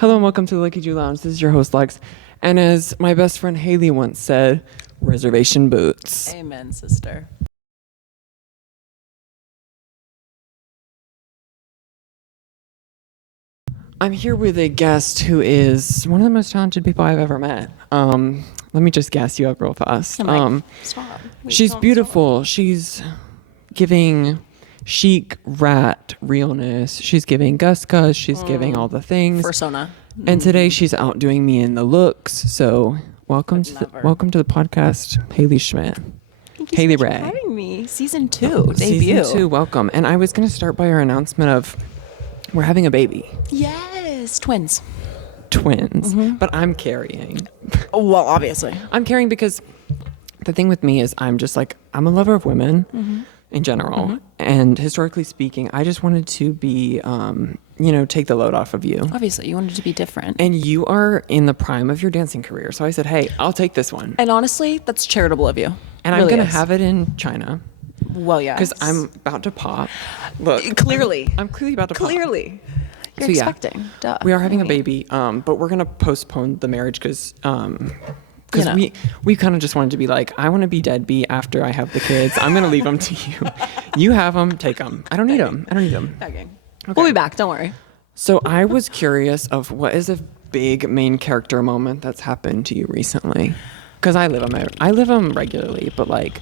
Hello and welcome to the Leckiju Lounge. This is your host Lex, and as my best friend Haley once said, reservation boots. Amen, sister. I'm here with a guest who is one of the most talented people I've ever met. Let me just gas you up real fast. Stop. She's beautiful. She's giving chic rat realness. She's giving Gus. She's giving all the things. Persona. And today she's outdoing me in the looks. So welcome to the podcast, Haley Schmidt. Thank you Haley so much Ray. for having me. Season 2, debut. Season 2, welcome. And I was going to start by our announcement of we're having a baby. Yes, twins. But I'm carrying. Well, obviously. I'm carrying because the thing with me is I'm just like, I'm a lover of women in general. And historically speaking, I just wanted to be, take the load off of you. Obviously, you wanted to be different. And you are in the prime of your dancing career. So I said, hey, I'll take this one. And honestly, that's charitable of you. And I'm going to have it in China. Well, yeah. Because I'm about to pop. Look. Clearly. I'm clearly about to pop. Clearly. You're So, yeah. expecting. Duh. We are having a baby, but we're going to postpone the marriage because we kind of just wanted to be like, I want to be deadbeat after I have the kids. I'm going to leave them to you. You have them, take them. I don't need them. Begging. Okay. We'll be back. Don't worry. So I was curious of what is a big main character moment that's happened to you recently? Because I live them regularly, but like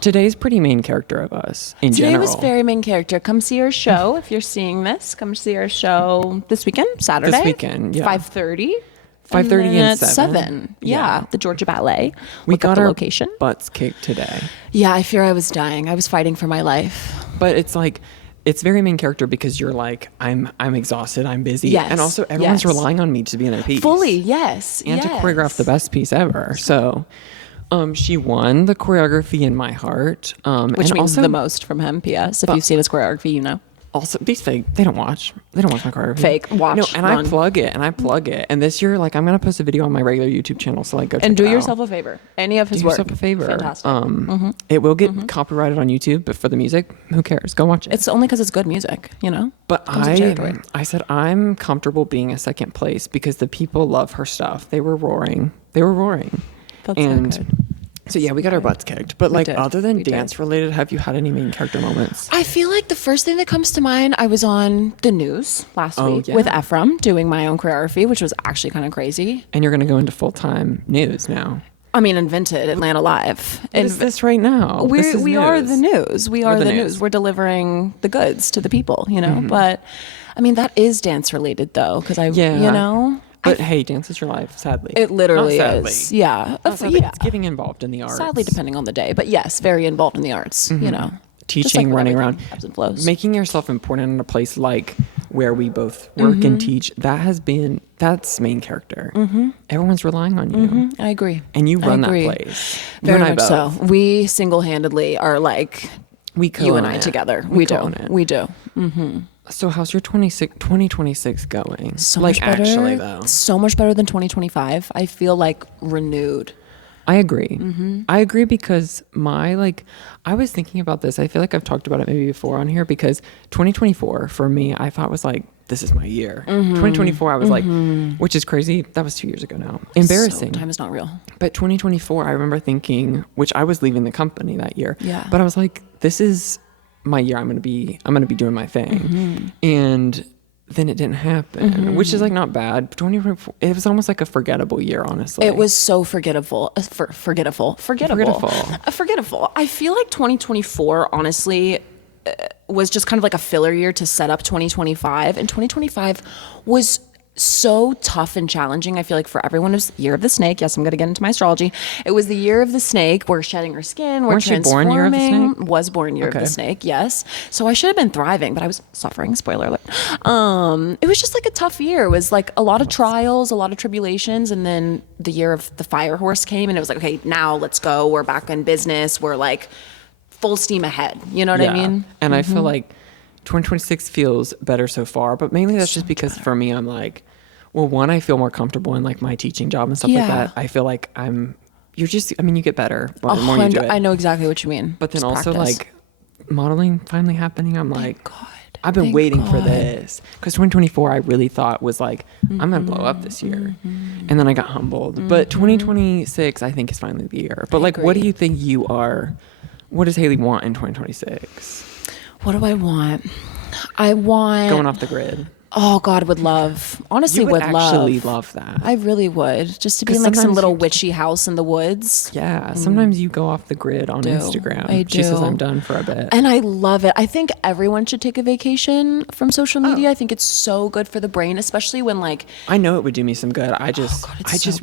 today's pretty main character of us in Today general. was very main character. Come see our show. If you're seeing this, come see our show this weekend, Saturday. This weekend, yeah. 5:30. 5:30 and 7. Yeah, the Georgia Ballet. We Look up got the our location. butts kicked today. Yeah, I fear I was dying. I was fighting for my life. But it's like, it's very main character because you're like, I'm exhausted, I'm busy. Yes, And also everyone's yes. relying on me to be in a piece. Fully, yes. And to yes. choreograph the best piece ever. So she won the choreography in my heart. Which and means also, the most from him, P.S. If you've seen his choreography, you know. Also, these fake, they don't watch my choreography. Fake, watch, No, and run. I plug it. And this year, like, I'm going to post a video on my regular YouTube channel. So, like, go check And do it out. yourself a favor. Any of his Do work. yourself a favor. Fantastic. It will get copyrighted on YouTube, but for the music, who cares? Go watch it. It's only because it's good music, you know? But Comes with territory. I said I'm comfortable being a second place because the people love her stuff. They were roaring. That's and so good. so yeah, we got our butts kicked. But like did. other than We did. dance related, have you had any main character moments? I feel like the first thing that comes to mind, I was on the news last week yeah. with Ephraim doing my own choreography, which was actually kind of crazy. And you're going to go into full-time news now. I mean, invented Atlanta Live. What is this right now? This is We are news. the news. We are the the news. news. We're delivering the goods to the people, you know? But I mean, that is dance related though. Cause But hey, dance is your life, sadly. it literally Not sadly. is. Yeah. Not sadly. Yeah. It's getting involved in the arts. Sadly, depending on the day, but yes, very involved in the arts, you know? Just Teaching, with running everything, around, ebbs and flows. making yourself important in a place like where we both work and teach. That's main character. Everyone's relying on you. I agree. And you run that agree. place. Very you and much I both. so. We single-handedly are like We you and co-own I it. together. We co-own it. We do. So how's your 2026 going? So like much better. actually though. So much better than 2025. I feel like renewed. I agree. I agree because I was thinking about this. I feel like I've talked about it maybe before on here because 2024 for me, I thought was like, this is my year. 2024, I was like, which is crazy. That was 2 years ago now. Embarrassing. So time is not real. But 2024, I remember thinking, which I was leaving the company that year. Yeah. But I was like, this is my year. I'm gonna be doing my thing. And then it didn't happen, which is like not bad. 2024, it was almost like a forgettable year, honestly. It was so forgettable. Forgettable. I feel like 2024, honestly, was just kind of like a filler year to set up 2025. And 2025 was so tough and challenging. I feel like for everyone, it was the year of the snake. Yes, I'm going to get into my astrology. It was the year of the snake. We're shedding our skin. We're Weren't you born transforming. year of the snake? Was born year of the snake. Yes. So I should have been thriving, but I was suffering. Spoiler alert. It was just like a tough year. It was like a lot of trials, a lot of tribulations. And then the year of the fire horse came and it was like, okay, now let's go. We're back in business. We're like full steam ahead. You know what I mean? And I feel like 2026 feels better so far, but mainly that's just because for me, I'm like, well, one, I feel more comfortable in like my teaching job and stuff like that. I feel like you get better the more you do it. I know exactly what you mean. But then Just also practice. like modeling finally happening. I'm like, God. I've been waiting for this. Because 2024, I really thought was like, I'm going to blow up this year. And then I got humbled. But 2026, I think, is finally the year. But like, what do you think what does Haley want in 2026? What do I want? I want... Going off the grid. Oh, God, would love. Honestly, would actually love that. I really would. Just to be in like some little witchy house in the woods. Yeah. Sometimes you go off the grid on Instagram. I do. She says I'm done for a bit. And I love it. I think everyone should take a vacation from social media. I think it's so good for the brain, especially when like... I know it would do me some good. I just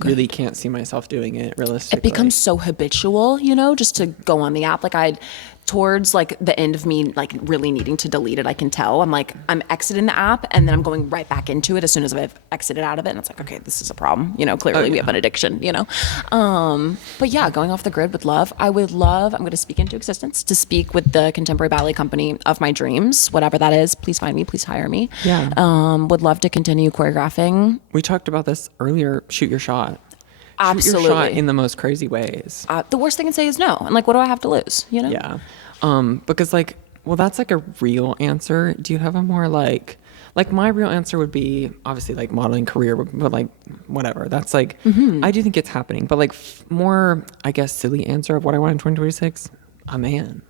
really can't see myself doing it realistically. It becomes so habitual, you know, just to go on the app. Like towards like the end of me like really needing to delete it, I can tell. I'm like, I'm exiting the app and then I'm going right back into it as soon as I've exited out of it. And it's like, okay, this is a problem. You know, clearly we have an addiction, you know? But yeah, going off the grid would love. I'm going to speak into existence to speak with the contemporary ballet company of my dreams, whatever that is. Please find me, please hire me. Yeah. Would love to continue choreographing. We talked about this earlier. Shoot your shot. Absolutely. Shoot your shot in the most crazy ways. The worst thing I can say is no. And like, what do I have to lose? You know? Yeah. Because like, well, that's like a real answer. Do you have a more like my real answer would be obviously like modeling career, but like whatever. That's like, I do think it's happening, but like more, I guess, silly answer of what I want in 2026, a man.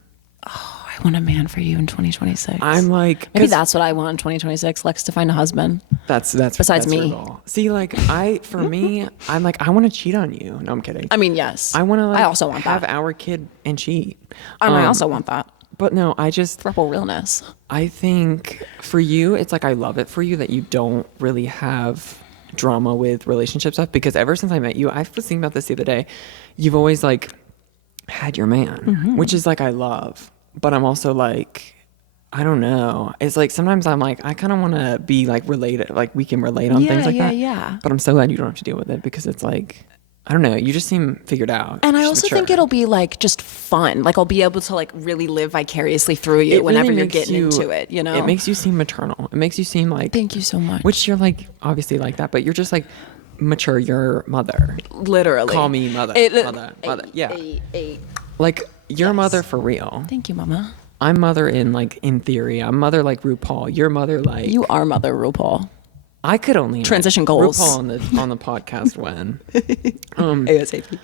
Oh, I want a man for you in 2026. I'm like, maybe that's what I want in 2026. Lex to find a husband. That's besides me. See, like for me, I'm like, I want to cheat on you. No, I'm kidding. I mean, yes. I want to. Like, I also want have that. our kid and cheat. I also want that. But no, I just triple realness. I think for you, it's like I love it for you that you don't really have drama with relationship stuff, because ever since I met you, I was thinking about this the other day. You've always like had your man, which is like I love, but I'm also like, I don't know. It's like sometimes I'm like, I kind of want to be like related, like we can relate on things like that. Yeah. But I'm so glad you don't have to deal with it, because it's like, I don't know. You just seem figured out. And I also think it'll be like just fun. Like I'll be able to like really live vicariously through you whenever you're getting into it, you know? It makes you seem maternal. It makes you seem like... Thank you so much. Which you're like, obviously like that, but you're just like mature. You're mother. Literally. Call me mother. Mother. Yeah. Like you're mother for real. Thank you, mama. I'm mother in theory. I'm mother like RuPaul. You're mother like... You are mother RuPaul. I could only transition goals. RuPaul on the podcast when ASAP.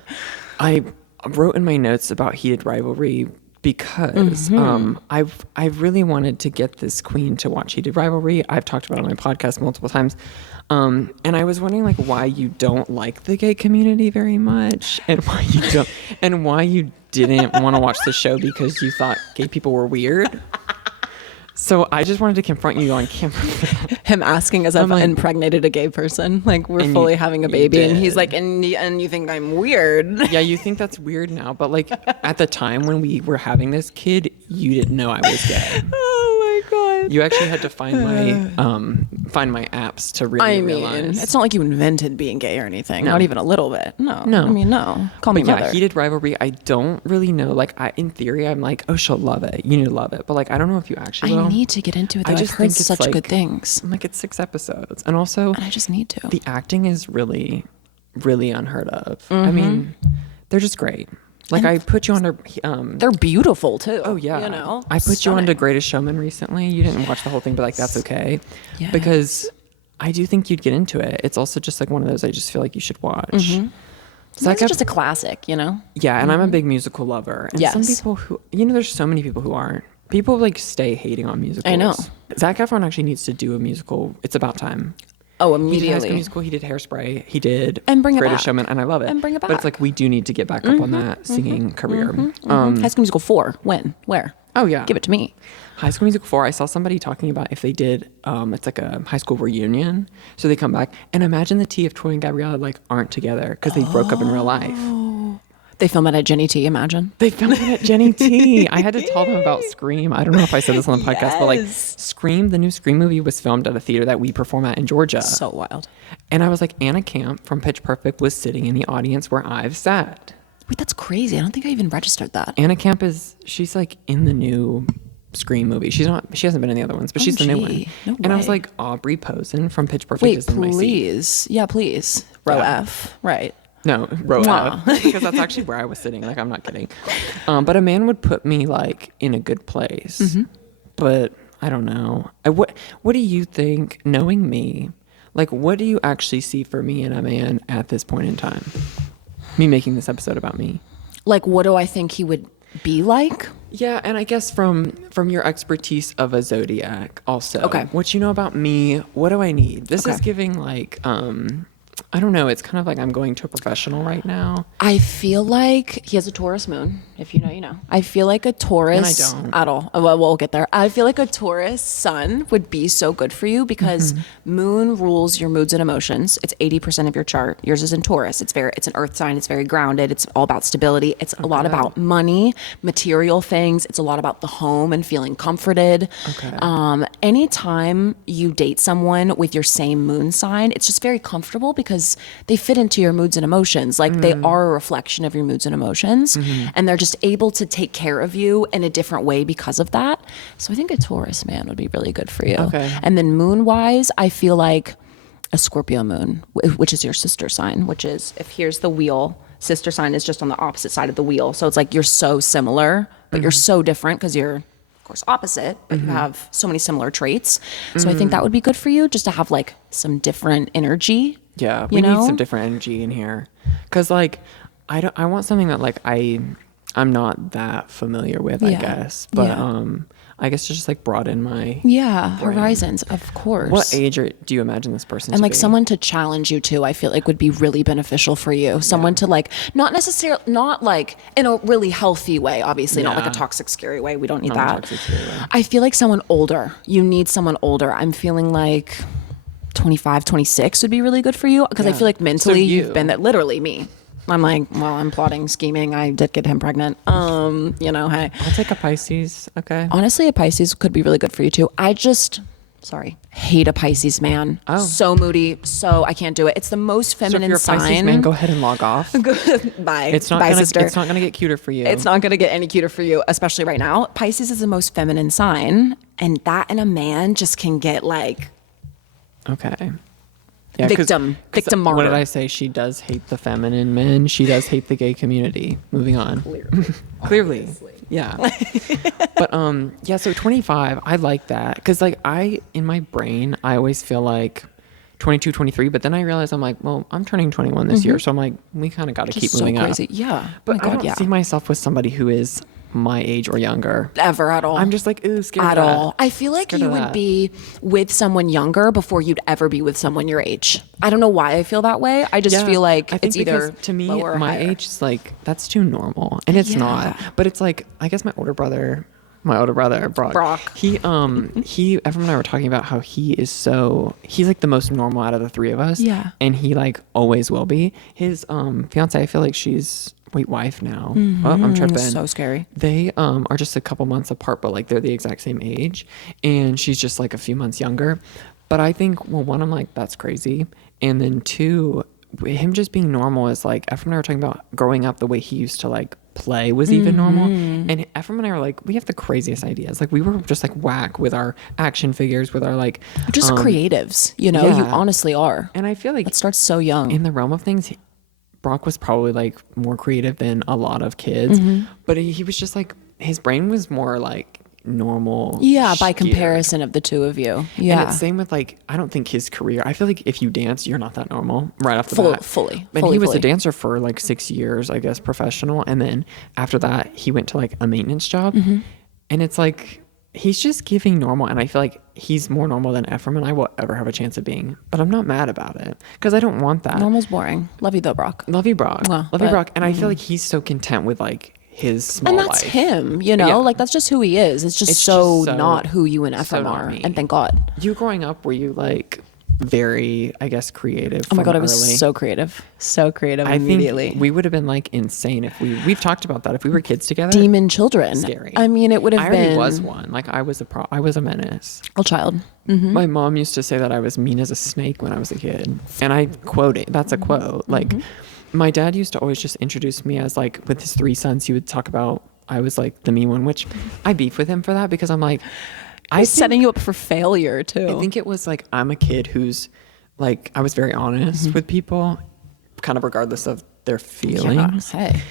I wrote in my notes about heated rivalry because I really wanted to get this queen to watch Heated Rivalry. I've talked about it on my podcast multiple times, and I was wondering like why you don't like the gay community very much, and why you didn't want to watch the show because you thought gay people were weird. So I just wanted to confront you on camera. Him asking as I've impregnated a gay person. Like we're fully having a baby. And he's like, and you think I'm weird. Yeah, you think that's weird now. But like at the time when we were having this kid, you didn't know I was gay. Oh my God. You actually had to find my apps to really realize. It's not like you invented being gay or anything. No. Not even a little bit. No. I mean, no. Call me mother. Yeah, Heated Rivalry, I don't really know. Like in theory, I'm like, oh, she'll love it. You need to love it. But like, I don't know if you actually will. I need to get into it though. I've heard such like, good things. I'm like, it's 6 episodes. And also, I just need to. The acting is really, really unheard of. I mean, they're just great. Like I put you under... they're beautiful too. Oh yeah. You know? I put you onto Greatest Showman recently. You didn't watch the whole thing, but like that's okay. Yes. Because I do think you'd get into it. It's also just like one of those I just feel like you should watch. It's just a classic, you know? Yeah, and I'm a big musical lover. And some people who... there's so many people who aren't. People like stay hating on musicals. I know. Zac Efron actually needs to do a musical. It's about time. Oh, immediately. He did High School Musical, he did Hairspray, he did Greatest Showman, and I love it. And bring it back. But it's like we do need to get back up on that singing career. High School Musical 4. When? Where? Oh, yeah. Give it to me. High School Musical 4, I saw somebody talking about if they did, it's like a high school reunion. So they come back, and imagine the T if Troy and Gabriella like aren't together because they broke up in real life. They film it at Jenny T, imagine. They filmed it at Jenny T. I had to tell them about Scream. I don't know if I said this on the podcast, but like Scream, the new Scream movie was filmed at a theater that we perform at in Georgia. So wild. And I was like, Anna Camp from Pitch Perfect was sitting in the audience where I've sat. Wait, that's crazy. I don't think I even registered that. Anna Camp she's like in the new Scream movie. She hasn't been in the other ones, but she's the new one. No and way. I was like, Aubrey Posen from Pitch Perfect is in my seat. Please. Yeah, please. Row F. Right. No, row F, because that's actually where I was sitting. Like, I'm not kidding. But a man would put me like in a good place. But I don't know. What do you think, knowing me, like, what do you actually see for me in a man at this point in time? Me making this episode about me. Like, what do I think he would be like? Yeah, and I guess from your expertise of a zodiac also. Okay. What you know about me, what do I need? This Okay. is giving like I don't know, it's kind of like I'm going to a professional right now. I feel like he has a Taurus moon. If you know, you know. I feel like a Taurus. And I don't. At all. Well, we'll get there. I feel like a Taurus sun would be so good for you because moon rules your moods and emotions. It's 80% of your chart. Yours is in Taurus. It's an earth sign. It's very grounded. It's all about stability. It's a lot about money, material things. It's a lot about the home and feeling comforted. Okay. Anytime you date someone with your same moon sign, it's just very comfortable because they fit into your moods and emotions. Like they are a reflection of your moods and emotions, and they're just able to take care of you in a different way because of that. So I think a Taurus man would be really good for you. Okay. And then moon wise, I feel like a Scorpio moon, which is your sister sign, which is, if here's the wheel, sister sign is just on the opposite side of the wheel. So it's like you're so similar, but you're so different because you're, of course, opposite, but you have so many similar traits. So I think that would be good for you, just to have like some different energy. Yeah, we need some different energy in here. Cause like I want something that like I'm not that familiar with, I guess. But I guess just like broaden my horizons, of course. What age do you imagine this person and to like be? someone to challenge you too, I feel like would be really beneficial for you. Someone to like, not necessarily, not like in a really healthy way, obviously, not like a toxic, scary way. We don't need that. Toxic, scary way. I feel like someone older. You need someone older. I'm feeling like 25, 26 would be really good for you because I feel like mentally you've been that, literally me. I'm like, well, I'm plotting, scheming. I did get him pregnant. You know, hey. I'll take a Pisces. Okay. Honestly, a Pisces could be really good for you too. I just, hate a Pisces man. Oh. So moody. So I can't do it. It's the most feminine So if you're a sign. Pisces man, go ahead and log off. Bye. It's not Bye, gonna, sister. It's not going to get cuter for you. It's not going to get any cuter for you, especially right now. Pisces is the most feminine sign, and that in a man just can get like Okay. Yeah, victim martyr. What did I say? She does hate the feminine men. She does hate the gay community. Moving on. Clearly. Yeah. But so 25, I like that. Because like in my brain, I always feel like 22, 23, but then I realize I'm like, well, I'm turning 21 this year. So I'm like, we kind of got to keep moving up. Yeah. But I don't see myself with somebody who is my age or younger. Ever at all. I'm just like, ooh, scared at of that. all. I feel like you would be with someone younger before you'd ever be with someone your age. I don't know why I feel that way. I just feel like I think it's either to me, lower or my higher. age is like, that's too normal. And it's not. But it's like, I guess my older brother, Brock. He Ephraim and I were talking about how he's like the most normal out of the three of us. Yeah. And he like always will be. His fiance, I feel like she's wife now. Oh, I'm tripping. So scary. They are just a couple months apart, but like they're the exact same age, and she's just like a few months younger. But I think, well, one, I'm like, that's crazy, and then two, him just being normal is like, Ephraim and I were talking about growing up, the way he used to like play was even normal, and Ephraim and I were like, we have the craziest ideas. Like we were just like whack with our action figures, with our like just creatives, you know. You honestly are. And I feel like it starts so young. In the realm of things, Brock was probably like more creative than a lot of kids, but he was just like, his brain was more like normal. Yeah, by comparison of the two of you. Yeah. And it's same with like, I don't think his career, I feel like if you dance, you're not that normal right off the bat. Fully. And he was a dancer for like 6 years, I guess, professional. And then after that, he went to like a maintenance job. And it's like, he's just giving normal. And I feel like he's more normal than Ephraim and I will ever have a chance of being. But I'm not mad about it because I don't want that. Normal's boring. Love you though, Brock. Love you, Brock. Well, Love you, Brock. And I feel like he's so content with like his small life. And that's him, you know? Like that's just who he is. It's just so not who you and Ephraim are. Me. And thank God. You growing up, were you like very, I guess, creative? Oh my God, I early? was so creative. So creative I immediately. think we would have been like insane if we've talked about that. If we were kids together. Demon children. Scary. I mean, it would have been. I already was one. Like I was a menace. A child. My mom used to say that I was mean as a snake when I was a kid. And I quote it. That's a quote. Like my dad used to always just introduce me as like, with his three sons, he would talk about, I was like the mean one, which I beef with him for that because I'm like, I setting you up for failure too. I think it was like, I'm a kid who's like, I was very honest with people, kind of regardless of their feelings. Hey.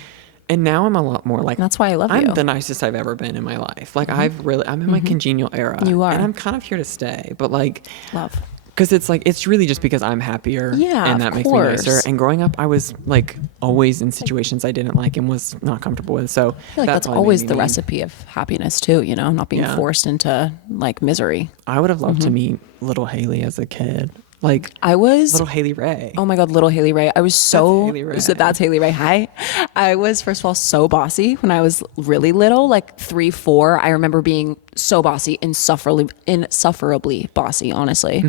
And now I'm a lot more like, that's why I love you. I'm the nicest I've ever been in my life. Like I'm in my congenial era. You are. And I'm kind of here to stay, but like love. Because it's like, it's really just because I'm happier. Yeah, and that of makes course. me nicer. And growing up, I was like always in situations I didn't like and was not comfortable with. So I feel like that's always the recipe of happiness too, you know, not being forced into like misery. I would have loved to meet little Haley as a kid. Like I was little Haley Ray. Oh my God, little Haley Ray. I was so, That's Haley Ray. Hi. I was, first of all, so bossy when I was really little, like 3, 4. I remember being so bossy, insufferably bossy, honestly.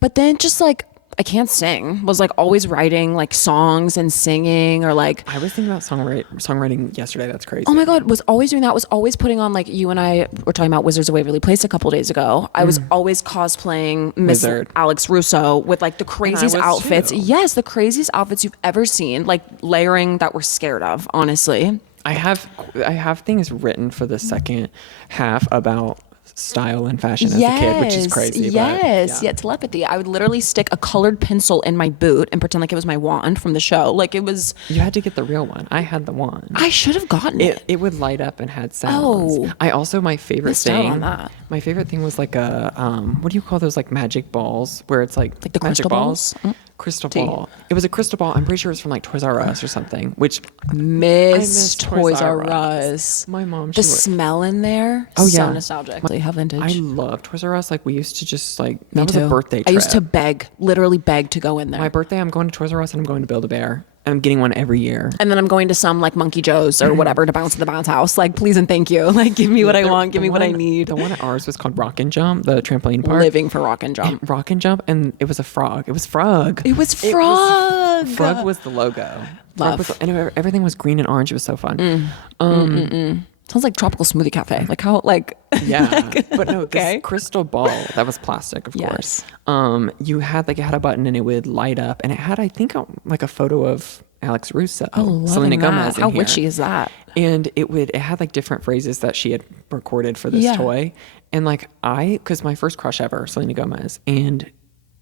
But then just like, I can't sing, was like always writing like songs and singing, or like I was thinking about songwriting yesterday. That's crazy. oh my God, was always doing that. Was always putting on, like, you and I were talking about Wizards of Waverly Place a couple days ago. I was always cosplaying Miss Wizard. Alex Russo with like the craziest outfits. Too. Yes, the craziest outfits you've ever seen, like layering that we're scared of, honestly. I have things written for the second half about style and fashion as a kid, which is crazy. Yes, but, yeah, telepathy. I would literally stick a colored pencil in my boot and pretend like it was my wand from the show. Like it was. You had to get the real one. I had the wand. I should have gotten it. It would light up and had sounds. Oh. I also, my favorite Missed out thing. on that. My favorite thing was like a what do you call those, like magic balls where it's like the magic crystal balls? Crystal ball. It was a crystal ball. I'm pretty sure it was from like Toys R Us or something. Which Miss Toys R Us. My mom. The smell in there. Oh yeah, so nostalgic. How vintage. I love Toys R Us. Like we used to just like that was a birthday trip. I used to literally beg to go in there. My birthday, I'm going to Toys R Us and I'm going to Build-A-Bear. And I'm getting one every year. And then I'm going to some like Monkey Joe's or whatever to bounce at the bounce house. Like, please and thank you. Like, give me what I want. Give me what I need. The one at ours was called Rock and Jump, the trampoline park. Living for Rock and Jump. Rock and Jump, and it was a frog. It was Frug. It was Frog. Frug was the logo. Love. And everything was green and orange. It was so fun. Sounds like Tropical Smoothie Cafe. Like how, like. Yeah. But no, this crystal ball, that was plastic, of course. You had like, it had a button and it would light up. And it had, I think, like a photo of Alex Russo. Oh, Selena Gomez. How witchy is that? And it had like different phrases that she had recorded for this toy. And like because my first crush ever, Selena Gomez, and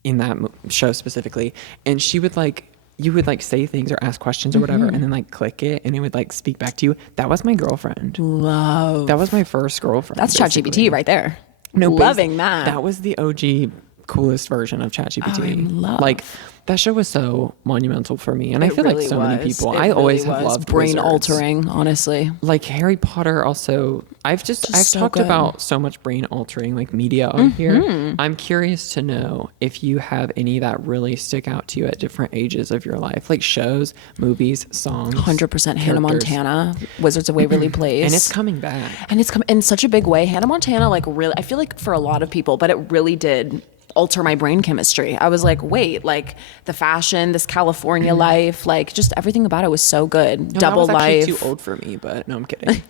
in that show specifically, and she would like, you would like say things or ask questions or whatever, and then like click it and it would like speak back to you. That was my girlfriend. Love. That was my first girlfriend. That's ChatGPT right there. No, loving that. That was the OG coolest version of ChatGPT. Oh, I love. Like that show was so monumental for me, and I feel really like so many people. It I always really have was loved brain wizards. altering, honestly. Like Harry Potter. Also, I've so talked good. about so much brain altering like media on here. I'm curious to know if you have any that really stick out to you at different ages of your life, like shows, movies, songs. 100% Hannah Montana, Wizards of Waverly Place, and it's coming back. And it's come in such a big way. Hannah Montana, like really, I feel like for a lot of people, but it really did alter my brain chemistry. I was like, wait, like the fashion, this California life, like just everything about it was so good. No, Double that was actually life. too old for me, but no, I'm kidding.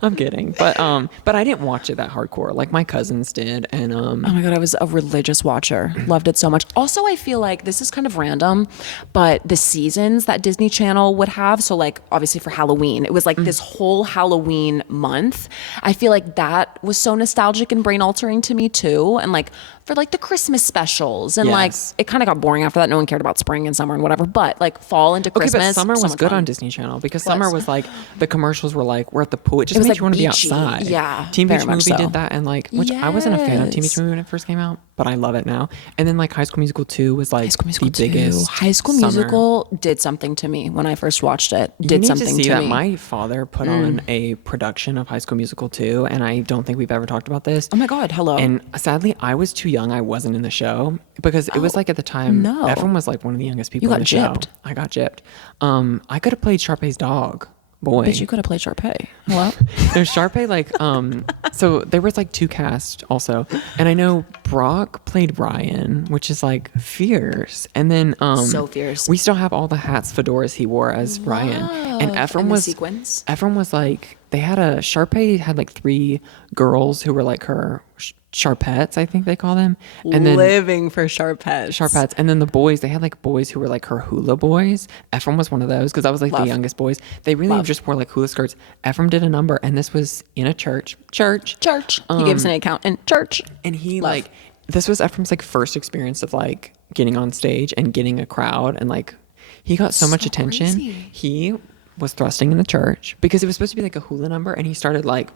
I'm kidding. But I didn't watch it that hardcore. Like my cousins did, and Oh my God, I was a religious watcher. Loved it so much. Also, I feel like this is kind of random, but the seasons that Disney Channel would have, so like obviously for Halloween, it was like this whole Halloween month. I feel like that was so nostalgic and brain altering to me too. And like for like the Christmas specials and like it kind of got boring after that. No one cared about spring and summer and whatever, but like fall into Christmas. Okay, but summer so was much good fun. on Disney Channel because summer was like the commercials were like we're at the pool. It just was, made like, you want to be beachy. outside. Yeah, Teen very Beach much Movie so. did that, and like which I wasn't a fan of Teen Beach Movie when it first came out, but I love it now. And then like High School Musical 2 was like the biggest. High School summer. Musical did something to me when I first watched it. You Did need something to see to that. me. My father put on a production of High School Musical 2, and I don't think we've ever talked about this. Oh my God, hello. And sadly, I was too young. I wasn't in the show because it was like at the time, no. Ephraim was like one of the youngest people You in the got gypped. show. I got gypped. I could have played Sharpay's dog. Boy. Bitch, you could have played Sharpay. Hello? There's Sharpay, like, so there was like 2 casts also. And I know Brock played Ryan, which is like fierce. And then So fierce. we still have all the hats, fedoras he wore as Ryan. And Ephraim And the was sequins? Ephraim was like, they had Sharpay had like 3 girls who were like her Sharpettes, I think they call them. And then Living for Sharpettes. Sharpettes. And then the boys, they had like boys who were like her hula boys. Ephraim was one of those because I was like the youngest boys. They really just wore like hula skirts. Ephraim did a number, and this was in a church. He gave us an account in church. And he like, this was Ephraim's like first experience of like getting on stage and getting a crowd. And like, he got so much attention. Crazy. He was thrusting in the church because it was supposed to be like a hula number, and he started like,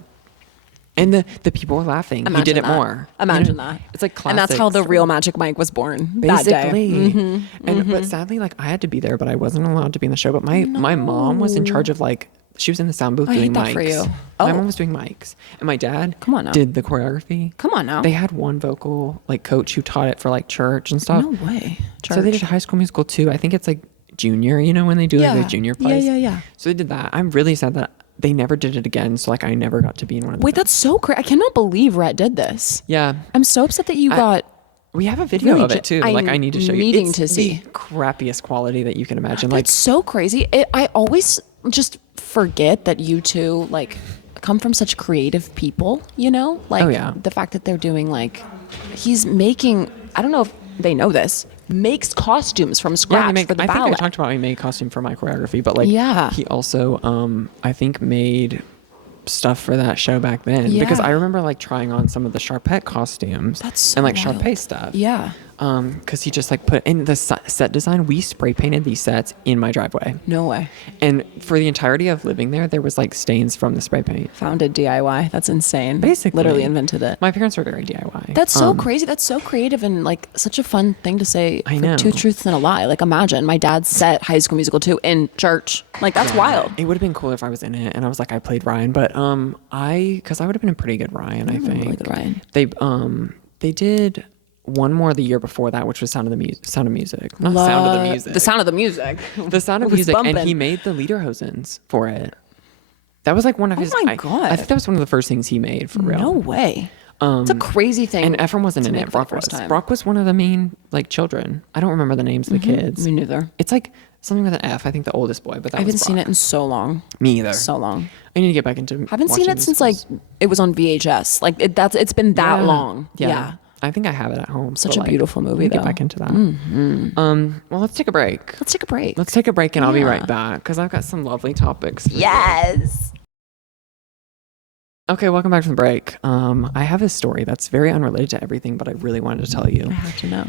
and the people were laughing. He did it more. Imagine that. It's like classic. And that's how the real Magic Mike was born. Basically. That day. But sadly, like I had to be there, but I wasn't allowed to be in the show. But my mom was in charge of like, she was in the sound booth doing mics. For you. My mom was doing mics, and my dad did the choreography. Come on now. They had one vocal like coach who taught it for like church and stuff. No way. Church. So they did High School Musical too. I think it's like junior, you know, when they do like the junior plays. Yeah. So they did that. I'm really sad that they never did it again. So like I never got to be in one of them. Wait, that's so crazy. I cannot believe Rhett did this. Yeah. I'm so upset that you got. We have a video of it too. Like I need to show you. Needing to see. The crappiest quality that you can imagine. That's so crazy. I always just forget that you two like come from such creative people, you know? Like the fact that they're doing like, he's making, I don't know if they know this, makes costumes from scratch for the ballet. I think I talked about he made costume for my choreography, but like he also I think made stuff for that show back then because I remember like trying on some of the Sharpette costumes and like Sharpay stuff. Yeah. Because he just like put in the set design. We spray painted these sets in my driveway. No way. And for the entirety of living there was like stains from the spray paint. Founded DIY. That's insane. Basically. Literally invented it. My parents were very DIY. That's so crazy. That's so creative and like such a fun thing to say. I know. Two truths and a lie. Like imagine my dad set High School Musical 2 in church. Like that's wild. It would have been cool if I was in it and I was like, I played Ryan, but because I would have been a pretty good Ryan, I think. Really good Ryan. They did one more the year before that, which was Sound of Music. Not Sound of the Music. The Sound of the Music. The Sound of Music. Bumping. And he made the lederhosens for it. That was like one of his. Oh my God. I think that was one of the first things he made for real. No way. It's a crazy thing. And Ephraim wasn't in it. Brock was. Brock was one of the main like children. I don't remember the names of the kids. Me neither. It's like something with an F. I think the oldest boy, but that I haven't seen it in so long. Me either. So long. I need to get back into. Haven't seen it since like it was on VHS. Like it's been that long. Yeah. I think I have it at home. Such a beautiful movie, though. Get back into that. Well, let's take a break. Let's take a break. And I'll be right back because I've got some lovely topics. Yes. Okay, welcome back from the break. I have a story that's very unrelated to everything, but I really wanted to tell you. I have to know.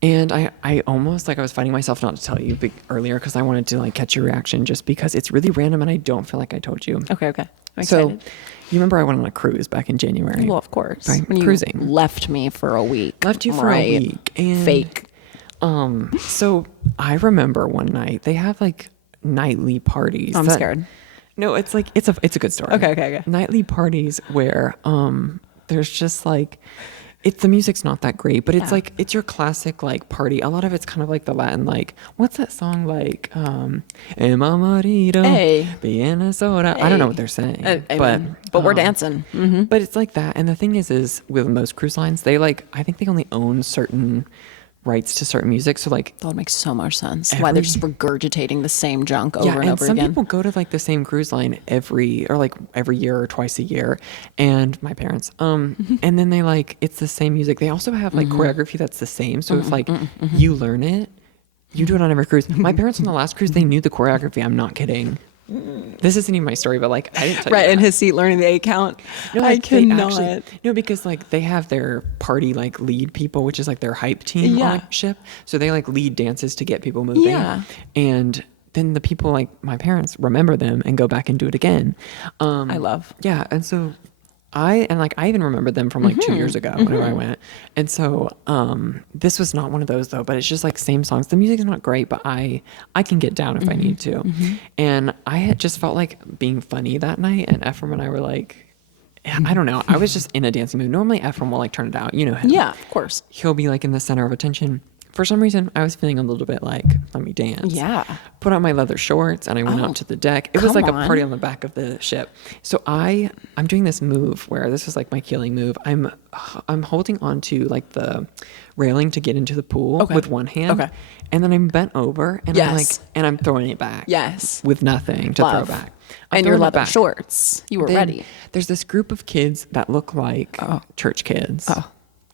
And I almost I was fighting myself not to tell you earlier because I wanted to like catch your reaction just because it's really random and I don't feel like I told you. Okay. I'm excited. So, you remember I went on a cruise back in January? Well, of course. Right, when cruising. You left me for a week. Left you for a week. And, fake. So I remember one night they have like nightly parties. I'm scared. No, it's like it's a good story. Okay. Nightly parties where there's just like the music's not that great, but it's like it's your classic like party. A lot of it's kind of like the Latin like what's that song like Marido Viene Sola. I don't know what they're saying. But we're dancing. Mm-hmm. But it's like that. And the thing is with most cruise lines, they like I think they only own certain rights to certain music, so like that would make so much sense. Why they're just regurgitating the same junk over and over again. Some people go to like the same cruise line every year or twice a year, and my parents and then they like it's the same music. They also have like choreography that's the same, so if like you learn it, you do it on every cruise. My parents on the last cruise, they knew the choreography. I'm not kidding. This isn't even my story, but like I didn't tell right you in his seat learning the 8 count. No, I cannot. No, because like they have their party like lead people, which is like their hype team on a ship. So they like lead dances to get people moving. Yeah. And then the people like my parents remember them and go back and do it again. I love. Yeah, and so I even remember them from like 2 years ago whenever I went. And so this was not one of those though, but it's just like same songs. The music's not great, but I can get down if I need to. And I had just felt like being funny that night, and Ephraim and I were like, I don't know. I was just in a dancing mood. Normally Ephraim will like turn it out. You know him. Yeah, of course. He'll be like in the center of attention. For some reason, I was feeling a little bit like, let me dance. Yeah. Put on my leather shorts and I went out to the deck. It was like a party on the back of the ship. So I'm doing this move where this is like my killing move. I'm holding on to like the railing to get into the pool with one hand. Okay. And then I'm bent over and I'm throwing it back. Yes. With nothing to throw back. And your leather shorts. You were ready. There's this group of kids that look like church kids.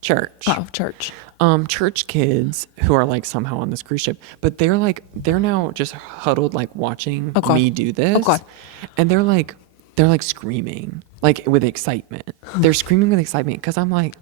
Church. Church kids who are like somehow on this cruise ship, but they're now just huddled like watching me do this. And they're like they're like screaming, like with excitement. They're screaming with excitement because I'm like,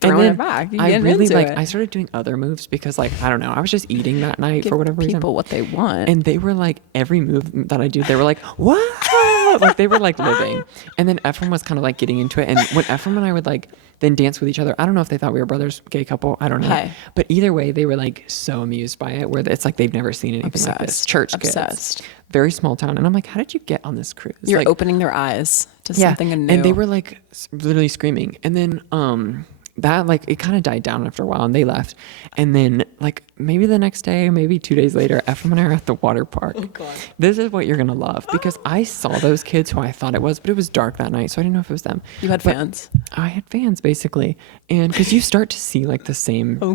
throwing it back. I really like. I started doing other moves because like I don't know. I was just eating that night for whatever reason. People what they want, and they were like every move that I do, they were like, what? Like they were like living. And then Ephraim was kind of like getting into it. And when Ephraim and I would like then dance with each other, I don't know if they thought we were brothers, gay couple. I don't know. Hey. But either way, they were like so amused by it, where it's like they've never seen anything like this. Church Obsessed. kids, very small town. And I'm like, how did you get on this cruise? You're like, opening their eyes to something new. And they were like literally screaming. And then that like it kind of died down after a while and they left. And then like maybe the next day, maybe 2 days later, Ephraim and I are at the water park. Oh God. This is what you're gonna love, because I saw those kids who I thought it was, but it was dark that night, so I didn't know if it was them. You had fans? I had fans basically. And because you start to see like the same 10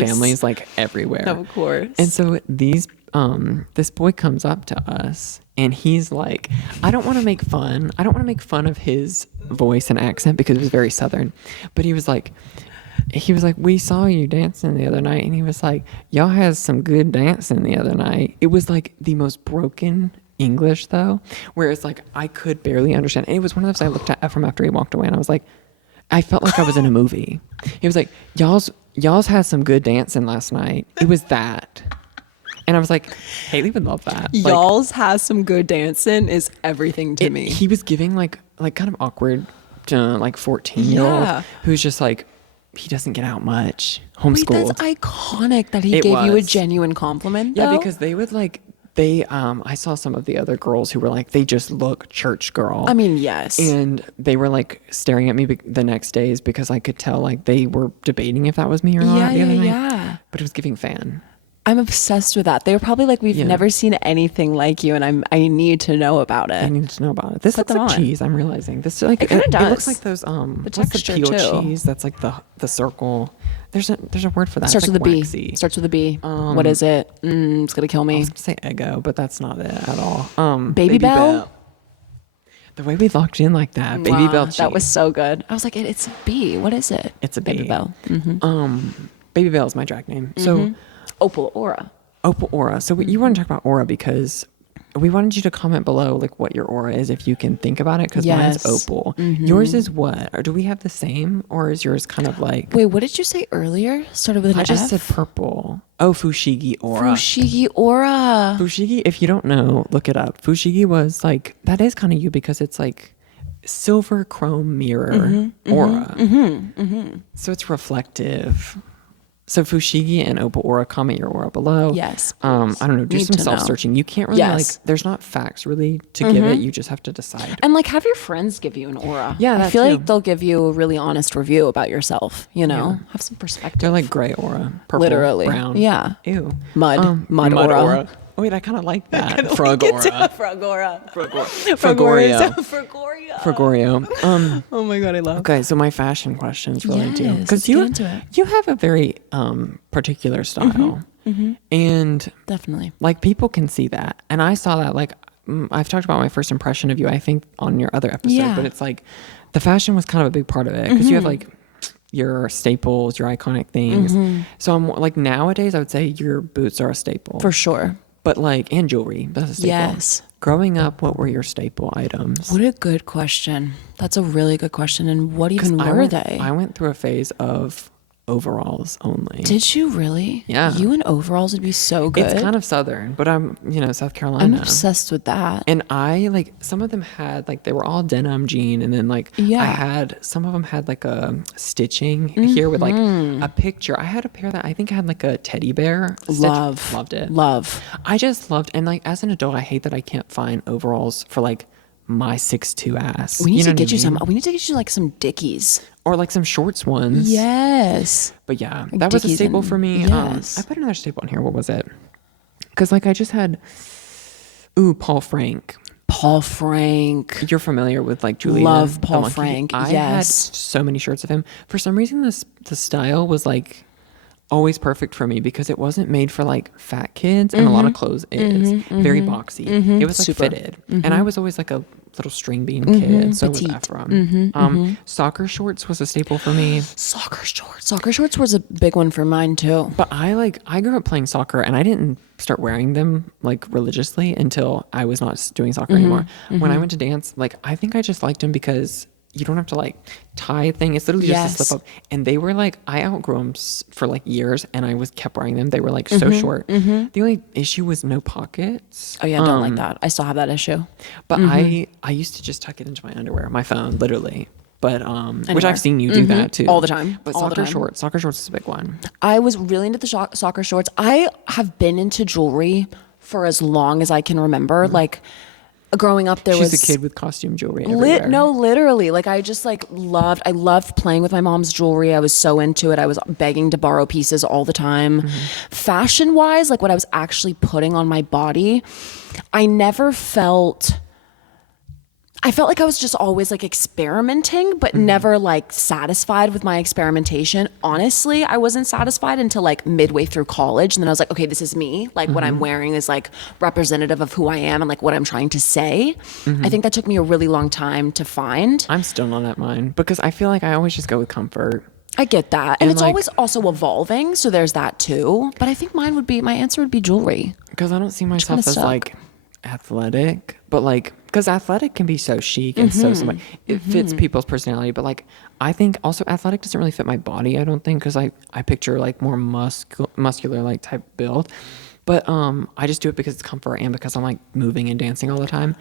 families like everywhere. Of course. And so these this boy comes up to us and he's like, I don't want to make fun of his voice and accent because it was very Southern, but he was like, we saw you dancing the other night, and he was like, y'all had some good dancing the other night. It was like the most broken English though, whereas like I could barely understand. And it was one of those, I looked at Ephraim after he walked away and I was like, I felt like I was in a movie. He was like, y'all's had some good dancing last night. It was that. And I was like, Haley would love that. Y'all's has some good dancing is everything to me. He was giving like kind of awkward like 14-year-old who's just like, he doesn't get out much. Homeschooled. Wait, that's iconic that he gave you a genuine compliment though? Yeah, because they would like, I saw some of the other girls who were like, they just look church girl. I mean, yes. And they were like staring at me the next days because I could tell like they were debating if that was me or not the other night. Yeah. But it was giving fan. I'm obsessed with that. They were probably like, we've never seen anything like you, and I need to know about it. I need to know about it. This looks like cheese. I'm realizing this like it kind of does. It looks like those the texture the peel too. cheese. That's like the circle. There's a word for that. Starts with like a B. waxy. Starts with a B. What is it? It's gonna kill me. I was gonna say Eggo, but that's not it at all. Baby Bell. The way we locked in like that, Baby Bell cheese. That was so good. I was like, it's a B. What is it? It's a B. Baby Bell. Mm-hmm. Baby Bell is my drag name. So Opal Aura. Opal Aura. So you want to talk about aura because we wanted you to comment below like what your aura is if you can think about it, because mine's opal. Yours is what? Or do we have the same, or is yours kind of like... Wait, what did you say earlier? Started with an F? I just said purple. Oh, Fushigi Aura. Fushigi Aura. Fushigi, if you don't know, look it up. Fushigi was like, that is kind of you because it's like silver chrome mirror aura. So it's reflective. So Fushigi and Opal Aura, comment your aura below. Yes. I don't know, do some self-searching. You can't really like, there's not facts really to give it. You just have to decide. And like have your friends give you an aura. Yeah, I feel like they'll give you a really honest review about yourself, you know? Have some perspective. They're like gray aura, purple, literally. brown. Yeah. Ew. Mud aura. Oh wait, I kind of like that. Frug aura. Frug aura. Frugorio. Frugorio. Oh my God, I love it. Okay, so my fashion questions really do. Because you have a very particular style. And definitely. Like people can see that. And I saw that like, I've talked about my first impression of you, I think on your other episode, but it's like the fashion was kind of a big part of it because you have like your staples, your iconic things. So I'm like nowadays I would say your boots are a staple. For sure. But like, and jewelry, that's a staple. Yes. Growing up, what were your staple items? What a good question. That's a really good question. And what even were they? I went through a phase of overalls only. Did you really? Yeah. You in overalls would be so good. It's kind of Southern, but I'm, South Carolina. I'm obsessed with that. And I like, some of them had like, they were all denim jean. And then like, some of them had like a stitching here with like a picture. I had a pair that I think had like a teddy bear. Loved it. I just loved, and like as an adult, I hate that I can't find overalls for like my 6'2" ass. We need to get you some. We need to get you like some Dickies or like some shorts ones. Yes. But yeah, like that was a staple for me. Yes. I put another staple on here. What was it? Because like I just had, Paul Frank. You're familiar with like Julian. Love Paul Frank. I had so many shirts of him. For some reason, the style was like always perfect for me because it wasn't made for like fat kids, and a lot of clothes is very boxy. It was like fitted, and I was always like a little string bean kid. So petite. was Ephraim. Soccer shorts was a staple for me. Soccer shorts was a big one for mine too. But I grew up playing soccer, and I didn't start wearing them like religiously until I was not doing soccer anymore. When I went to dance, like I think I just liked them because you don't have to like tie a thing. It's literally just a slip up. And they were like, I outgrew them for like years, and I kept wearing them. They were like so short. The only issue was no pockets. Oh yeah, I don't like that. I still have that issue. But I used to just tuck it into my underwear, my phone, literally. But which I've seen you do that too all the time. But all soccer shorts is a big one. I was really into the soccer shorts. I have been into jewelry for as long as I can remember. Like growing up, She's a kid with costume jewelry everywhere. Literally. Like I just like I loved playing with my mom's jewelry. I was so into it. I was begging to borrow pieces all the time. Fashion wise, like what I was actually putting on my body, I felt like I was just always like experimenting, but never like satisfied with my experimentation. Honestly, I wasn't satisfied until like midway through college. And then I was like, okay, this is me. Like what I'm wearing is like representative of who I am and like what I'm trying to say. I think that took me a really long time to find. I'm still not at mine because I feel like I always just go with comfort. I get that. And it's like, always also evolving. So there's that too. But I think my answer would be jewelry. Because I don't see myself as like athletic, but like, because athletic can be so chic and so it fits people's personality, but like I think also athletic doesn't really fit my body, I don't think, because I picture like more muscular like type build, but I just do it because it's comfort and because I'm like moving and dancing all the time.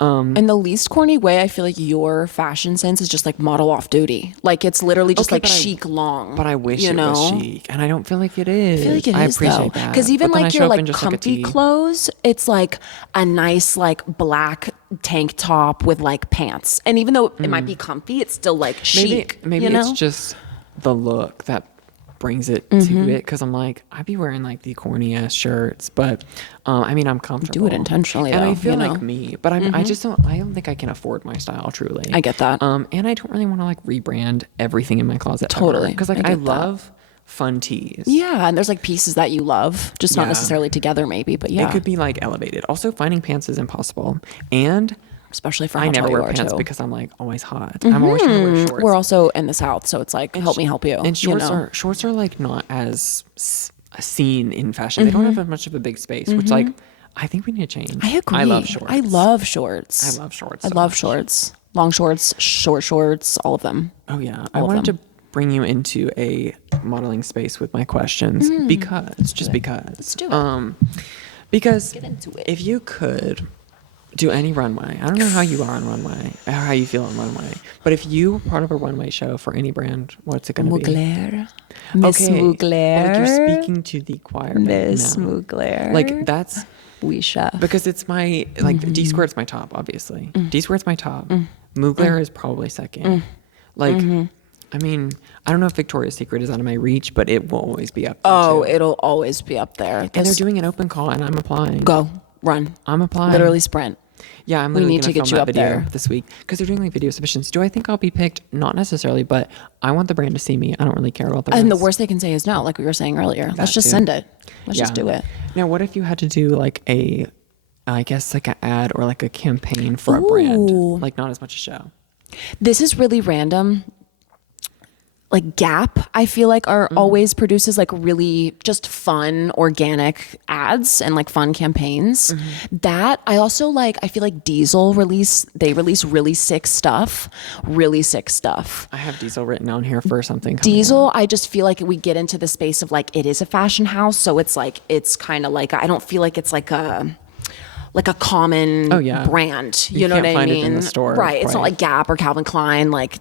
In the least corny way, I feel like your fashion sense is just like model off duty. Like it's literally just like chic long. But I wish it was chic, and I don't feel like it is. I feel like it is appreciate that. Because even like your like comfy clothes, it's like a nice like black tank top with like pants. And even though it might be comfy, it's still like chic. Maybe it's just the look that brings it to it, because I'm like, I'd be wearing like the corny ass shirts, but I mean I'm comfortable. You do it intentionally and though, I feel like me, but I just don't think I can afford my style truly. I get that. And I don't really want to like rebrand everything in my closet totally, because like I love fun tees. Yeah, and there's like pieces that you love, just not necessarily together maybe, but yeah, it could be like elevated. Also finding pants is impossible, and especially for I never wear pants because I'm like always hot. I'm always trying to wear shorts. We're also in the South, so it's like help me help you. And shorts are like not as seen in fashion. They don't have as much of a big space, which like I think we need to change. I agree. I love shorts. I love shorts. I love shorts. Long shorts, short shorts, all of them. Oh yeah, I wanted to bring you into a modeling space with my questions because Let's do it. Because get into it. If you could do any runway, I don't know how you are on runway or how you feel on runway, but if you were part of a runway show for any brand, what's it going to be? Miss Mugler. Like you're speaking to the choir. Miss Mugler. Like that's Wisha. Because it's my like D squared's my top, obviously. D squared's my top. Mugler is probably second. Like I mean, I don't know if Victoria's Secret is out of my reach, but it will always be up there. Oh, it'll always be up there. And they're doing an open call, and I'm applying. Go, run. I'm applying. Literally sprint. Yeah, I'm literally going to film that video this week because they're doing like video submissions. Do I think I'll be picked? Not necessarily, but I want the brand to see me. I don't really care about the rest. And the worst they can say is no, like we were saying earlier. Let's just send it. Let's just do it. Now, what if you had to do like I guess like an ad or like a campaign for a brand? Like not as much a show. This is really random. Like Gap, I feel like always produces like really just fun, organic ads and like fun campaigns. That I also like. I feel like Diesel release really sick stuff. I have Diesel written down here for something. Diesel, I just feel like we get into the space of like it is a fashion house, so it's like it's kind of like I don't feel like it's like a common brand. You know what I mean? It in the store, right? It's not like Gap or Calvin Klein. Like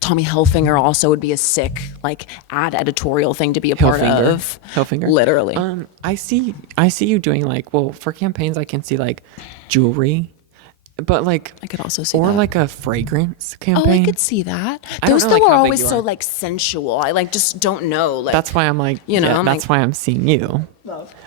Tommy Hilfiger also would be a sick like ad editorial thing to be a part of. Hilfiger, literally. I see you doing like for campaigns. I can see like jewelry, but like I could also see like a fragrance campaign. Oh, I could see that. Those though are always so like sensual. I like just don't know. Like that's why I'm like that's why I'm seeing you.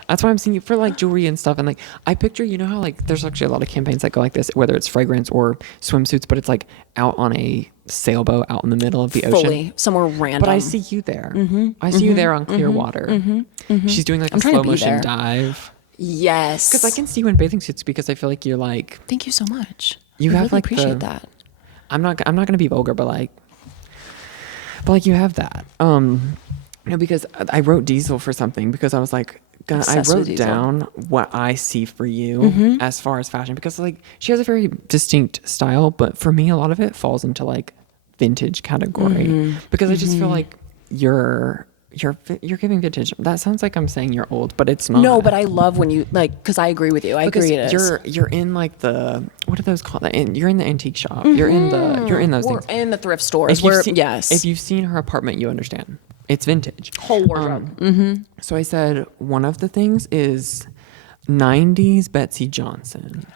That's why I'm seeing you for like jewelry and stuff. And like I picture, you know how like there's actually a lot of campaigns that go like this, whether it's fragrance or swimsuits, but it's like out on a sailboat out in the middle of the ocean. Fully, somewhere random. But I see you there. I see you there on clear water. She's doing like a slow motion dive. Yes. Because I can see you in bathing suits because I feel like you're like... Thank you so much. you I have really like appreciate that. I'm not gonna be vulgar, but like you have that. No, because I wrote Diesel for something because I was like, I wrote down what I see for you as far as fashion, because like she has a very distinct style, but for me a lot of it falls into like vintage category because I just feel like you're giving vintage. That sounds like I'm saying you're old, but it's not. No, but I love when you like, because I agree with you. I agree it is. You're in like the, what are those called? You're in the antique shop. You're in those things. In the thrift stores. If you've seen her apartment, you understand. It's vintage. Whole wardrobe. So I said one of the things is 90s Betsy Johnson.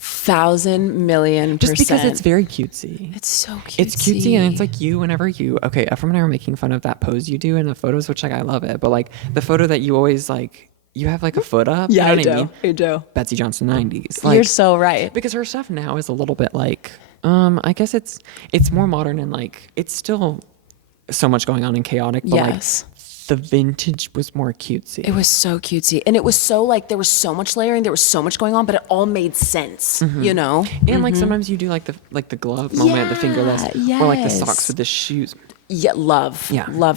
1,000,000,000%. Just because it's very cutesy. It's so cutesy. It's cutesy, and it's like you, whenever you, okay, Ephraim and I were making fun of that pose you do in the photos, which like I love it, but like the photo that you always like, you have like a foot up. Yeah, you know what I mean? I do. Betsy Johnson 90s. Like, you're so right. Because her stuff now is a little bit like, I guess it's more modern and like, it's still so much going on and chaotic, but yes. like the vintage was more cutesy. It was so cutesy. And it was so like, there was so much layering, there was so much going on, but it all made sense, you know? And like sometimes you do like the glove moment, the fingerless, or like the socks with the shoes. Yeah, love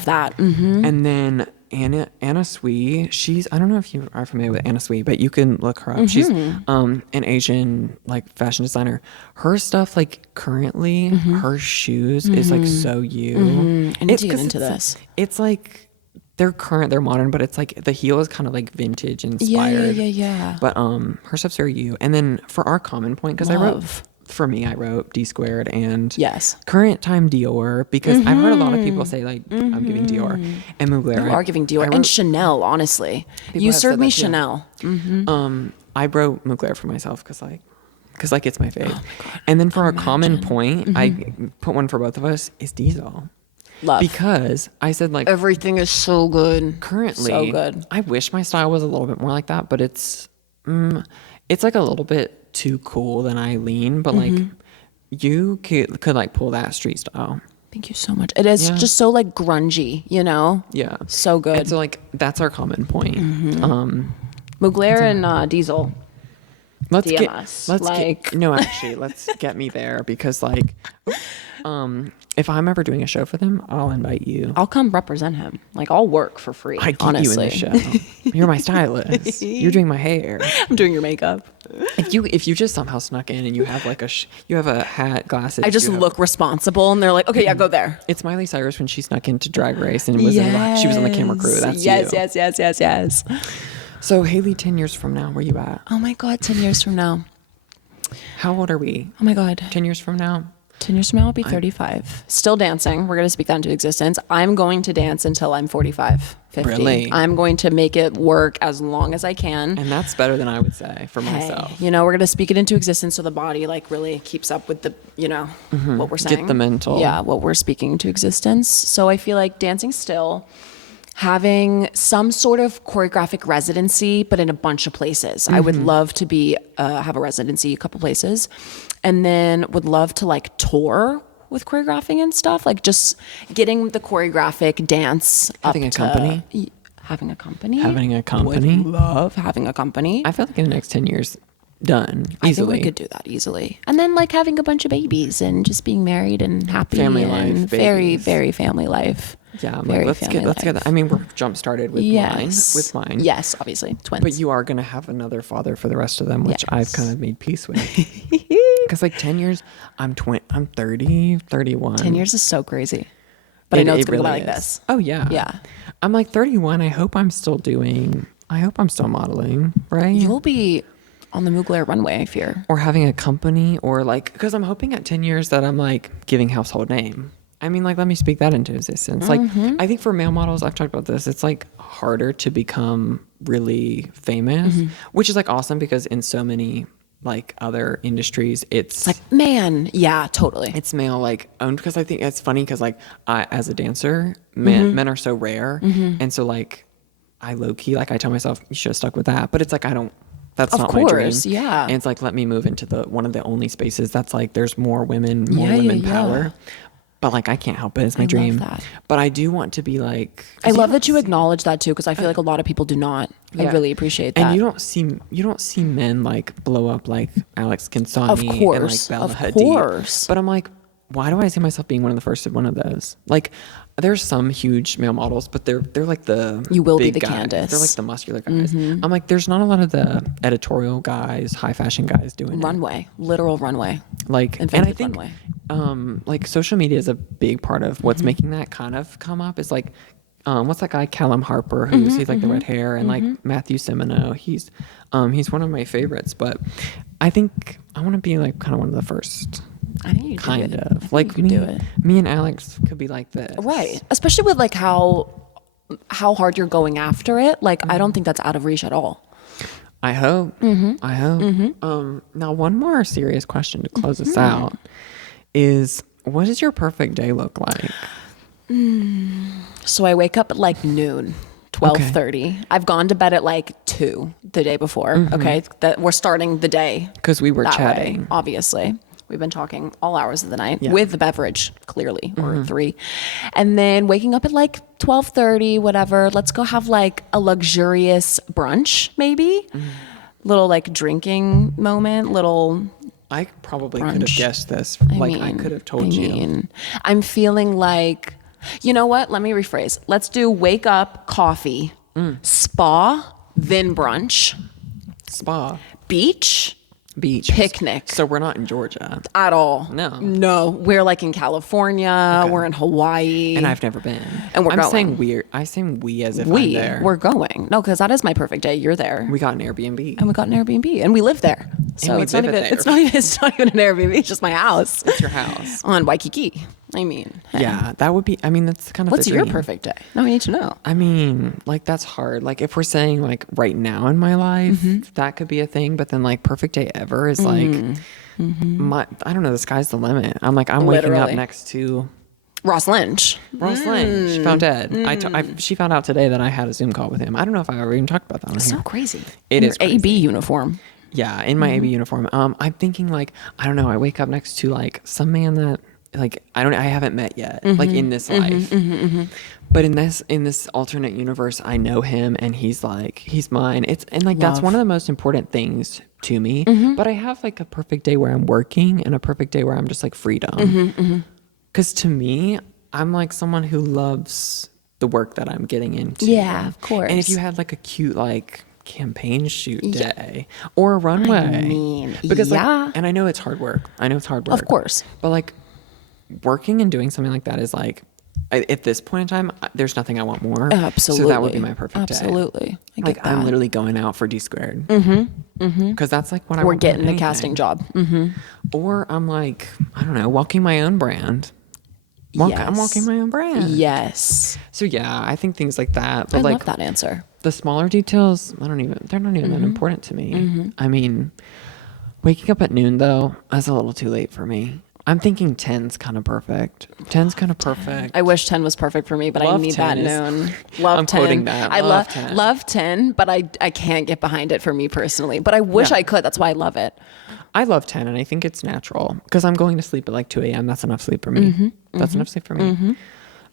that. And then Anna Sui, I don't know if you are familiar with Anna Sui, but you can look her up. She's an Asian like fashion designer. Her stuff like currently, her shoes is like so you. I need to get into this. It's like they're current, they're modern, but it's like the heel is kind of like vintage inspired. Yeah. But her stuff's very you. And then for our common point, because I wrote D squared and current time Dior, because I've heard a lot of people say like I'm giving Dior and Mugler. You are giving Dior and Chanel, honestly. You served me Chanel. I wrote Mugler for myself because it's my fave. And then for our common point, I put one for both of us, is Diesel. Love. Because I said like everything is so good. Currently, so good. I wish my style was a little bit more like that, but it's like a little bit too cool than I lean, but like you could like pull that street style. Thank you so much. It is just so like grungy, you know? Yeah. So good. And so like that's our common point. Mugler and Diesel. Let's DM get me there, because like if I'm ever doing a show for them, I'll invite you. I'll come represent him. Like I'll work for free. I get honestly. you in the show. You're my stylist. You're doing my hair. I'm doing your makeup. If you just somehow snuck in and you have like you have a hat, glasses. I just look responsible, and they're like, okay, yeah, go there. It's Miley Cyrus when she snuck into Drag Race and she was on the camera crew. That's you. Yes. So Haley, 10 years from now, where you at? Oh my God, 10 years from now. How old are we? Oh my God. 10 years from now? 10 years from now, I'll be 35. Still dancing. We're going to speak that into existence. I'm going to dance until I'm 45, 50. Really? I'm going to make it work as long as I can. And that's better than I would say for myself. You know, we're going to speak it into existence so the body like really keeps up with the, you know, what we're saying. Get the mental. Yeah, what we're speaking into existence. So I feel like dancing still, having some sort of choreographic residency, but in a bunch of places. I would love to be have a residency a couple places, and then would love to like tour with choreographing and stuff, like just getting the choreographic dance. Having a company. Would love having a company. I feel like in the next 10 years, done easily. I think we could do that easily. And then like having a bunch of babies and just being married and happy. Family and life. Very, very family life. Yeah, like, let's get that. I mean, we're jump started with mine. Yes, obviously, twins. But you are going to have another father for the rest of them, which I've kind of made peace with. Because like 10 years, I'm 30, 31. 10 years is so crazy. But I know it's going to be like this. Oh, yeah. Yeah. I'm like 31. I hope I'm still modeling, right? You'll be on the Mugler runway, I fear. Or having a company, or like, because I'm hoping at 10 years that I'm like giving household name. I mean, like, let me speak that into existence. Like, I think for male models, I've talked about this, it's like harder to become really famous, which is like awesome because in so many like other industries, it's like, man, yeah, totally. It's male like owned, because I think it's funny because like I, as a dancer, men are so rare. And so like I low key, like I tell myself, you should have stuck with that. But it's like, that's not my dream. Yeah. And it's like, let me move into one of the only spaces that's like, there's more women power. but like I can't help it. It's my dream. That. But I do want to be like. I love that you acknowledge that too, because I feel like a lot of people do not. I really appreciate that. And you don't see men like blow up like Alex Kinsani of course, and like Bella Hadid. Course. But I'm like, why do I see myself being one of the first of one of those? Like, there's some huge male models, but they're like the you will big be the guys. Candace. They're like the muscular guys. I'm like, there's not a lot of the editorial guys, high fashion guys doing runway, literal runway. Like, and I think runway. Like social media is a big part of what's making that kind of come up. Is like, what's that guy Callum Harper who's he's like the red hair, and like Matthew Semino. He's one of my favorites, but I think I want to be like kind of one of the first. I think you kind do it. of like you do it. Me and Alex could be like this, right? Especially with like how hard you're going after it. Like I don't think that's out of reach at all. I hope. I hope. Now, one more serious question to close us out is: what does your perfect day look like? So I wake up at like noon. 12:30. I've gone to bed at like 2 the day before. Okay, that we're starting the day because we were chatting. Way, obviously, we've been talking all hours of the night with the beverage, clearly, or 3, and then waking up at like 12:30, whatever. Let's go have like a luxurious brunch, maybe. Little like drinking moment. Little. I probably could have guessed this. I could have told you. I'm feeling like. You know what? Let me rephrase. Let's do wake up, coffee, spa, then brunch. Spa. Beach. Picnic. So we're not in Georgia. At all. No. We're like in California. Okay. We're in Hawaii. And I've never been. And we're going. I'm saying we as if I'm there. We're going. No, because that is my perfect day. You're there. We got an Airbnb. And we live there. So it's not even an Airbnb. It's just my house. It's your house. On Waikiki. I mean. Hey. Yeah, that would be, that's kind of What's your perfect day? No, we need to know. I mean, like that's hard. Like if we're saying like right now in my life, that could be a thing. But then like perfect day ever is like, I don't know, the sky's the limit. I'm like, I'm waking up next to Ross Lynch. Found dead. She found out today that I had a Zoom call with him. I don't know if I ever even talked about that on here. So crazy. It is crazy. AB uniform. Yeah, in my AB uniform. I'm thinking like, I don't know, I wake up next to like some man that like I haven't met yet, like in this life. But in this alternate universe, I know him and he's mine. That's one of the most important things to me. But I have like a perfect day where I'm working and a perfect day where I'm just like freedom. Because to me, I'm like someone who loves the work that I'm getting into. Yeah, of course. And if you had like a cute like campaign shoot day or a runway, and I know it's hard work. Of course. But like working and doing something like that is like, at this point in time, there's nothing I want more. Absolutely. So that would be my perfect day. Absolutely. I'm literally going out for D squared. Because that's like when I We're getting the casting job. Or I'm like, I don't know, walking my own brand. I'm walking my own brand. Yes. So yeah, I think things like that. But I love that answer. The smaller details, they're not even that important to me. I mean, waking up at noon though, that's a little too late for me. I'm thinking 10's kind of perfect. 10's kind of perfect. I wish 10 was perfect for me, but I need that noon. Love I'm 10. Quoting that. I love 10, but I can't get behind it for me personally. But I wish I could. That's why I love it. I love 10 and I think it's natural because I'm going to sleep at like 2 a.m. That's enough sleep for me. That's enough sleep for me.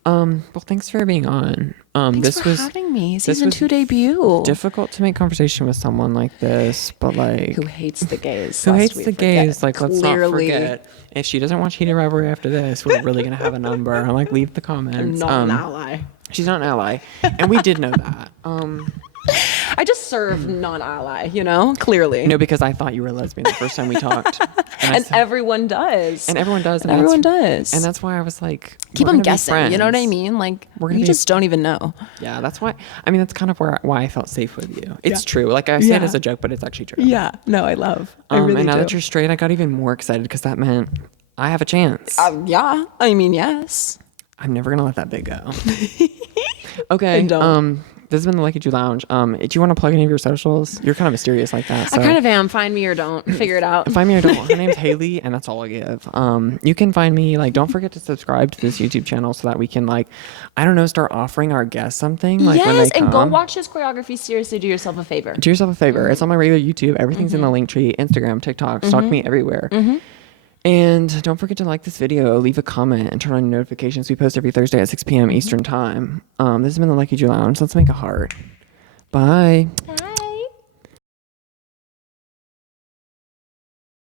Well, thanks for being on. Thanks for having me. Season 2 debut. Difficult to make conversation with someone like this, but like who hates the gays. Like, let's not forget. If she doesn't watch Heated Rivalry after this, we're really gonna have a number. I'm like, leave the comments. Not an ally. She's not an ally, and we did know that. I just serve non-ally, clearly. No, because I thought you were a lesbian the first time we talked. And everyone does. And everyone does. And that's why I was like, keep them guessing. You know what I mean? Like, you just don't even know. Yeah, that's why. I mean, that's kind of why I felt safe with you. It's true. Like, I say it as a joke, but it's actually true. Yeah. No, I love. I really and now do. that you're straight, I got even more excited because that meant I have a chance. Yeah. I mean, yes. I'm never going to let that bit go. Okay. This has been the Leckiju Lounge. Do you want to plug any of your socials? You're kind of mysterious like that. So. I kind of am. Find me or don't. Figure it out. Find me or don't. Her name's Haley, and that's all I give. You can find me. Like, don't forget to subscribe to this YouTube channel so that we can, like, I don't know, start offering our guests something. Like, when they come. And go watch his choreography. Seriously, do yourself a favor. Do yourself a favor. It's on my regular YouTube. Everything's in the link tree. Instagram, TikTok. Stalk me everywhere. And don't forget to like this video, leave a comment, and turn on your notifications. We post every Thursday at 6 p.m. Eastern time. This has been the Leckiju Lounge. Let's make a heart. Bye.